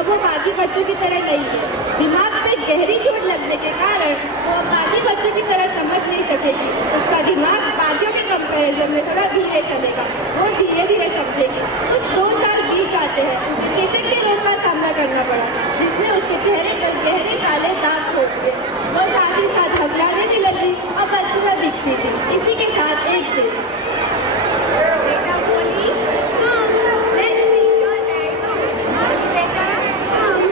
अब वो बाकी बच्चों की तरह नहीं है। दिमाग पे गहरी चोट लगने के कारण वो बाकी बच्चों की तरह समझ नहीं सकेगी। उसका दिमाग बाकियों के कंपैरिजन में थोड़ा धीरे चलेगा, वो धीरे धीरे समझेगी। कुछ 2 साल बीत जाते हैं, उसे चेचक के रोग का सामना करना पड़ा, जिसने उसके चेहरे पर गहरे काले दाग छोड़ दिए। वो साथ ही साथ हकलाने भी लगी और बदसूरत दिखती थी। इसी के साथ एक दिन बेटा बोली, "Come, let's make your hair too." बोली, "बेटा, come."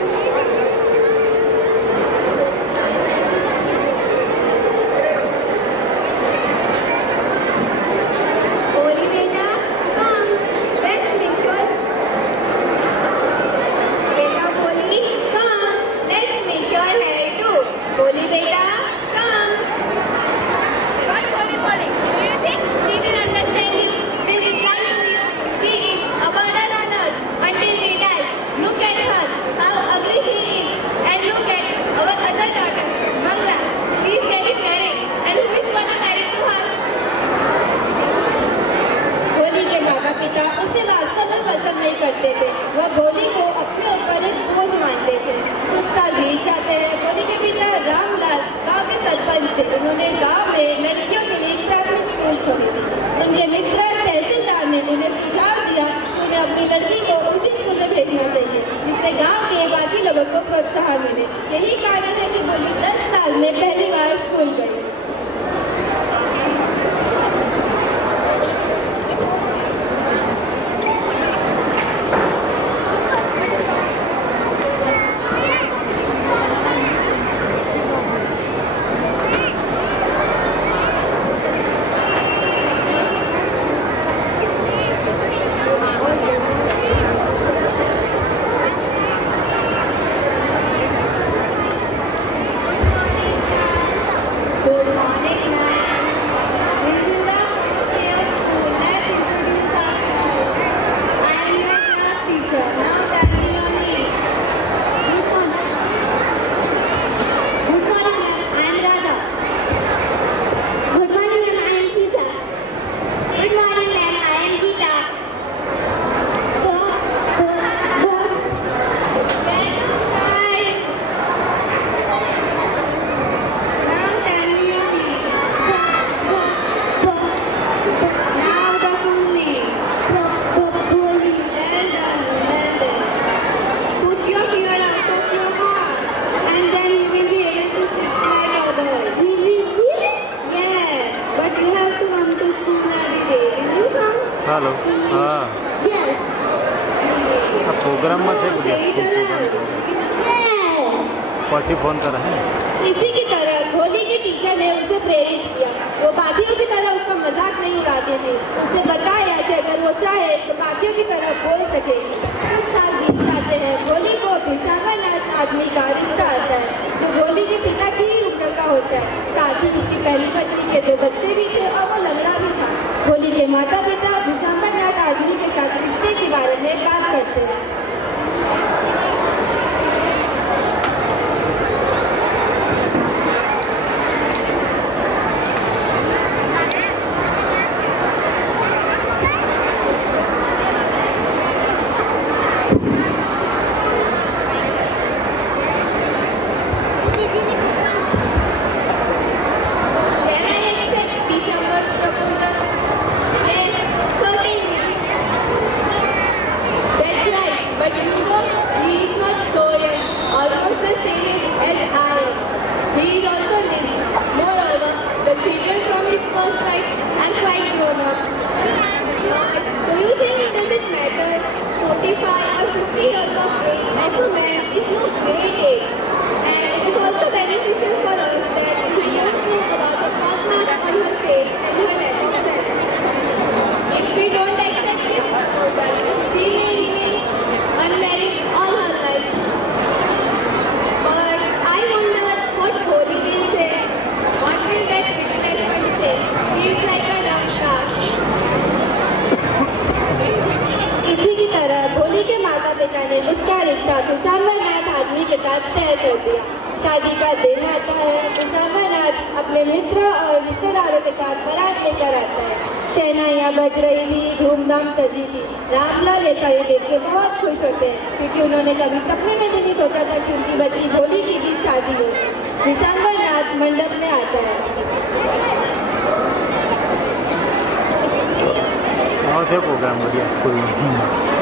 बोली, "बेटा, come, let's make your." बेटा बोली, "Come, let's make your hair too." बोली, "बेटा, come." What Polly बोली? Do you think she will understand you? Will reply to you? She is a burden on us until we die. Look at her, how ugly she is. And look at our other daughter, Mangla. She is getting married. And who is gonna marry to her? भोली के माता पिता उसे वास्तव में पसंद नहीं करते थे। वह भोली को अपने ऊपर एक बोझ मानते थे। कुछ साल बीत जाते हैं। भोली के पिता रामलाल गांव के सरपंच थे। उन्होंने गांव में लड़कियों के लिए एक प्राथमिक स्कूल खोली थी। उनके मित्र तहसीलदार ने उन्हें सुझाव दिया कि उन्हें अपनी लड़की को उसी स्कूल में भेजना चाहिए, जिससे गांव के बाकी लोगों को प्रोत्साहन मिले। यही कारण है कि भोली 10 साल में पहली बार स्कूल गई। Good morning, ma'am. This is the first day of school. Let's introduce ourselves. I am your class teacher. Now tell me your name. Good morning. Good morning, ma'am. I am Radha. Good morning, ma'am. I am Sita. Good morning, ma'am. I am Geeta. Now tell me your name. Now the full name. Well done, well done. Put your fear out of your heart, and then you will be able to speak like others. Yes, but you have to come to school every day. Will you come? Hello हाँ Yes. Programme में No, છે say it aloud. પછી phone કરે હે इसी की तरह भोली के टीचर ने उसे प्रेरित किया। वो बाकियों की तरह उसका मजाक नहीं उड़ाते थे। उसे बताया कि अगर वो चाहे तो बाकियों की तरह बोल सकेगी। कुछ साल बीत जाते हैं। भोली को पेशावर नाथ आदमी का रिश्ता आता है, जो भोली के पिता की ही उम्र का होता है। साथ ही उसकी पहली पत्नी के 2 बच्चे भी थे और वो लंगड़ा भी था। भोली के माता पिता पेशावर नाथ आदमी के साथ रिश्ते के बारे में बात करते हैं। Shall I accept Bishamba's proposal? Yes, certainly. That's right, but you know, he is not so young, almost the same age as I am. He is also rich. Moreover, the children from his first wife are quite grown up. But do you think does it matter? 45 or 50 years of age of a man is no great age. And it is also beneficial for us that we do not know about the birthmarks on her face and her lack of sense. If we don't accept this proposal, she may remain unmarried all her life. But I wonder what Boli will say. What will that witness one say? She is like a dumb car. इसी की तरह भोली के माता पिता ने उसका रिश्ता पेशावर नाथ आदमी के साथ तय कर दिया। शादी का दिन आता है। पेशावर नाथ अपने मित्रों और रिश्तेदारों के साथ बारात लेकर आता है। शहनाइयाँ सीटियाँ बज रही थी, धूमधाम सजी थी। रामलाल ये सारे देख के बहुत खुश होते हैं क्योंकि उन्होंने कभी सपने में भी नहीं सोचा था कि उनकी बच्ची भोली की भी शादी होगी। विशांबर नाथ मंडप में आता है। और थे प्रोग्राम बढ़िया कोई